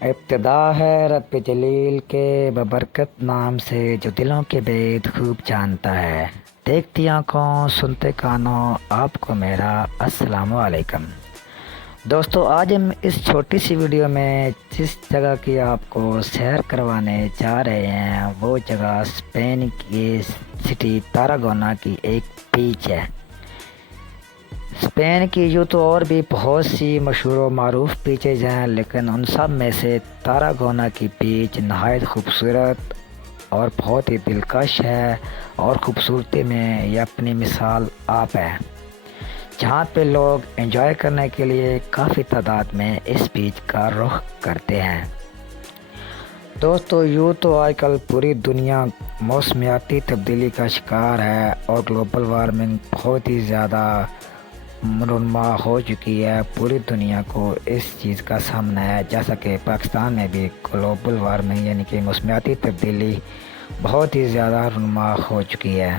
ابتدا ہے رب جلیل کے ببرکت نام سے جو دلوں کے بید خوب جانتا ہے۔ دیکھتی آنکھوں سنتے کانوں آپ کو میرا السلام علیکم۔ دوستو، آج ہم اس چھوٹی سی ویڈیو میں جس جگہ کی آپ کو سیر کروانے جا رہے ہیں وہ جگہ اسپین کی سٹی تاراگونا کی ایک بیچ ہے۔ اسپین کی یوں تو اور بھی بہت سی مشہور و معروف بیچز ہیں، لیکن ان سب میں سے تاراگونا کی بیچ نہایت خوبصورت اور بہت ہی دلکش ہے، اور خوبصورتی میں یہ اپنی مثال آپ ہے، جہاں پہ لوگ انجوائے کرنے کے لیے کافی تعداد میں اس بیچ کا رخ کرتے ہیں۔ دوستو، یوں تو آج کل پوری دنیا موسمیاتی تبدیلی کا شکار ہے اور گلوبل وارمنگ بہت ہی زیادہ رونما ہو چکی ہے۔ پوری دنیا کو اس چیز کا سامنا ہے، جیسا کہ پاکستان میں بھی گلوبل وارمنگ یعنی کہ موسمیاتی تبدیلی بہت ہی زیادہ رونما ہو چکی ہے۔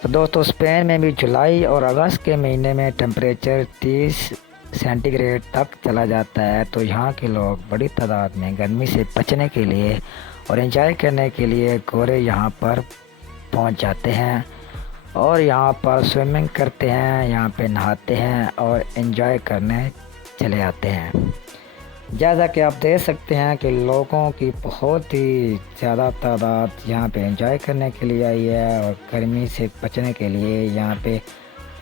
تو دوستو، اسپین میں بھی جولائی اور اگست کے مہینے میں ٹیمپریچر 30 سینٹی گریڈ تک چلا جاتا ہے، تو یہاں کے لوگ بڑی تعداد میں گرمی سے بچنے کے لیے اور انجوائے کرنے کے لیے گورے یہاں پر پہنچ جاتے ہیں اور یہاں پر سوئمنگ کرتے ہیں، یہاں پہ نہاتے ہیں اور انجوائے کرنے چلے آتے ہیں۔ جیسا کہ آپ دیکھ سکتے ہیں کہ لوگوں کی بہت ہی زیادہ تعداد یہاں پہ انجوائے کرنے کے لیے آئی ہے، اور گرمی سے بچنے کے لیے یہاں پہ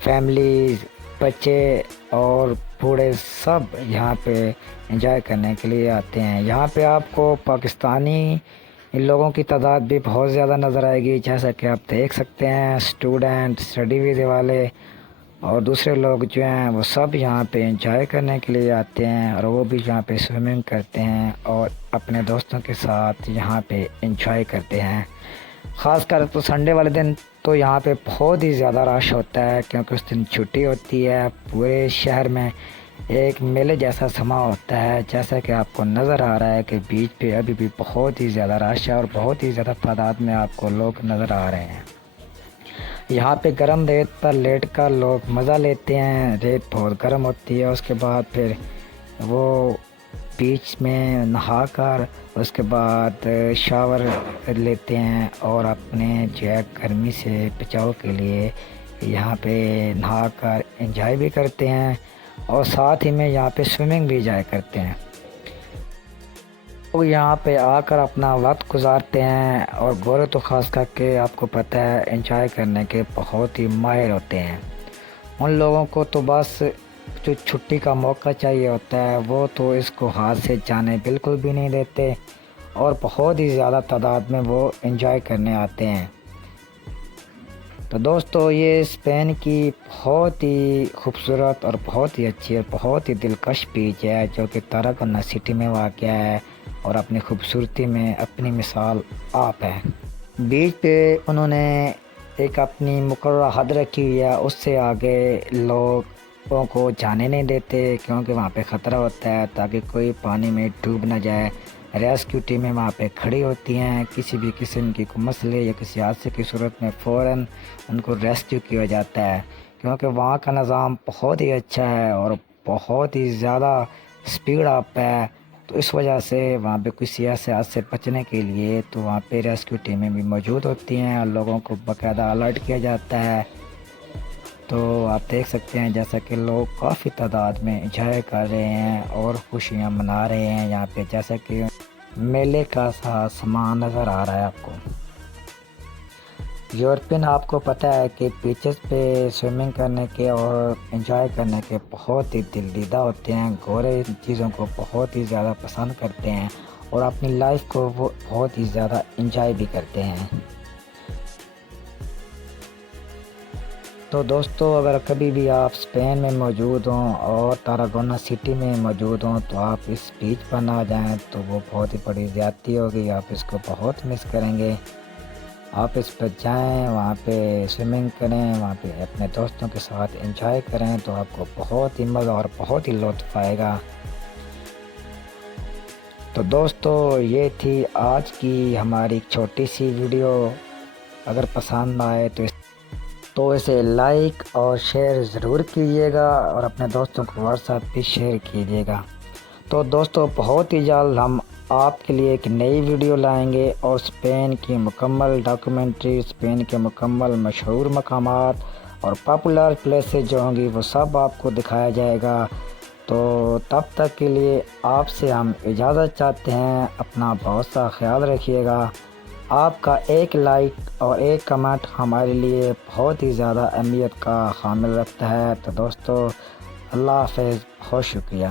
فیملیز، بچے اور بوڑھے سب یہاں پہ انجوائے کرنے کے لیے آتے ہیں۔ یہاں پہ آپ کو پاکستانی لوگوں کی تعداد بھی بہت زیادہ نظر آئے گی، جیسا کہ آپ دیکھ سکتے ہیں۔ اسٹوڈنٹ، اسٹڈی ویزے والے اور دوسرے لوگ جو ہیں وہ سب یہاں پہ انجوائے کرنے کے لیے آتے ہیں، اور وہ بھی یہاں پہ سوئمنگ کرتے ہیں اور اپنے دوستوں کے ساتھ یہاں پہ انجوائے کرتے ہیں۔ خاص کر تو سنڈے والے دن تو یہاں پہ بہت ہی زیادہ رش ہوتا ہے، کیونکہ اس دن چھٹی ہوتی ہے۔ پورے شہر میں ایک میلے جیسا سما ہوتا ہے، جیسا کہ آپ کو نظر آ رہا ہے کہ بیچ پہ ابھی بھی بہت ہی زیادہ رش ہے اور بہت ہی زیادہ تعداد میں آپ کو لوگ نظر آ رہے ہیں۔ یہاں پہ گرم ریت پر لیٹ کر لوگ مزہ لیتے ہیں۔ ریت بہت گرم ہوتی ہے، اس کے بعد پھر وہ بیچ میں نہا کر اس کے بعد شاور لیتے ہیں اور اپنے جو ہے گرمی سے بچاؤ کے لیے یہاں پہ نہا کر انجوائے بھی کرتے ہیں، اور ساتھ ہی میں یہاں پہ سوئمنگ بھی انجوائے کرتے ہیں۔ وہ یہاں پہ آ کر اپنا وقت گزارتے ہیں، اور گورے تو خاص کر کے آپ کو پتہ ہے انجوائے کرنے کے بہت ہی ماہر ہوتے ہیں۔ ان لوگوں کو تو بس جو چھٹی کا موقع چاہیے ہوتا ہے وہ تو اس کو ہاتھ سے جانے بالکل بھی نہیں دیتے، اور بہت ہی زیادہ تعداد میں وہ انجوائے کرنے آتے ہیں۔ تو دوستو، یہ اسپین کی بہت ہی خوبصورت اور بہت ہی اچھی اور بہت ہی دلکش بیچ ہے، جو کہ تاراگونا سٹی میں واقع ہے اور اپنی خوبصورتی میں اپنی مثال آپ ہے۔ بیچ پہ انہوں نے ایک اپنی مقررہ حد رکھی ہوئی ہے، اس سے آگے لوگوں کو جانے نہیں دیتے، کیونکہ وہاں پہ خطرہ ہوتا ہے تاکہ کوئی پانی میں ڈوب نہ جائے۔ ریسکیو ٹیمیں وہاں پہ کھڑی ہوتی ہیں، کسی بھی قسم کی کوئی مسئلے یا کسی حادثے کی صورت میں فوراً ان کو ریسکیو کیا جاتا ہے، کیونکہ وہاں کا نظام بہت ہی اچھا ہے اور بہت ہی زیادہ سپیڈ اپ ہے۔ تو اس وجہ سے وہاں پہ کسی ایسے حادثے سے بچنے کے لیے تو وہاں پہ ریسکیو ٹیمیں بھی موجود ہوتی ہیں اور لوگوں کو باقاعدہ الرٹ کیا جاتا ہے۔ تو آپ دیکھ سکتے ہیں جیسا کہ لوگ کافی تعداد میں انجوائے کر رہے ہیں اور خوشیاں منا رہے ہیں یہاں پہ، جیسا کہ میلے کا سا سامان نظر آ رہا ہے آپ کو۔ یورپین آپ کو پتہ ہے کہ بیچز پہ سوئمنگ کرنے کے اور انجوائے کرنے کے بہت ہی دل دیدہ ہوتے ہیں۔ گورے ان چیزوں کو بہت ہی زیادہ پسند کرتے ہیں اور اپنی لائف کو وہ بہت ہی زیادہ انجوائے بھی کرتے ہیں۔ تو دوستو، اگر کبھی بھی آپ اسپین میں موجود ہوں اور تاراگونا سٹی میں موجود ہوں تو آپ اس بیچ پر نہ جائیں تو وہ بہت ہی بڑی زیادتی ہوگی، آپ اس کو بہت مس کریں گے۔ آپ اس پر جائیں، وہاں پہ سوئمنگ کریں، وہاں پہ اپنے دوستوں کے ساتھ انجوائے کریں تو آپ کو بہت ہی مزہ اور بہت ہی لطف آئے گا۔ تو دوستو، یہ تھی آج کی ہماری چھوٹی سی ویڈیو۔ اگر پسند آئے تو اسے لائک اور شیئر ضرور کیجیے گا، اور اپنے دوستوں کو واٹس ایپ پہ شیئر کیجیے گا۔ تو دوستو بہت ہی جلد ہم آپ کے لیے ایک نئی ویڈیو لائیں گے اور اسپین کی مکمل ڈاکیومنٹری، اسپین کے مکمل مشہور مقامات اور پاپولر پلیسز جو ہوں گی وہ سب آپ کو دکھایا جائے گا۔ تو تب تک کے لیے آپ سے ہم اجازت چاہتے ہیں، اپنا بہت سا خیال رکھیے گا۔ آپ کا ایک لائک اور ایک کمنٹ ہمارے لیے بہت ہی زیادہ اہمیت کا حامل رکھتا ہے۔ تو دوستو اللہ حافظ، بہت شکریہ۔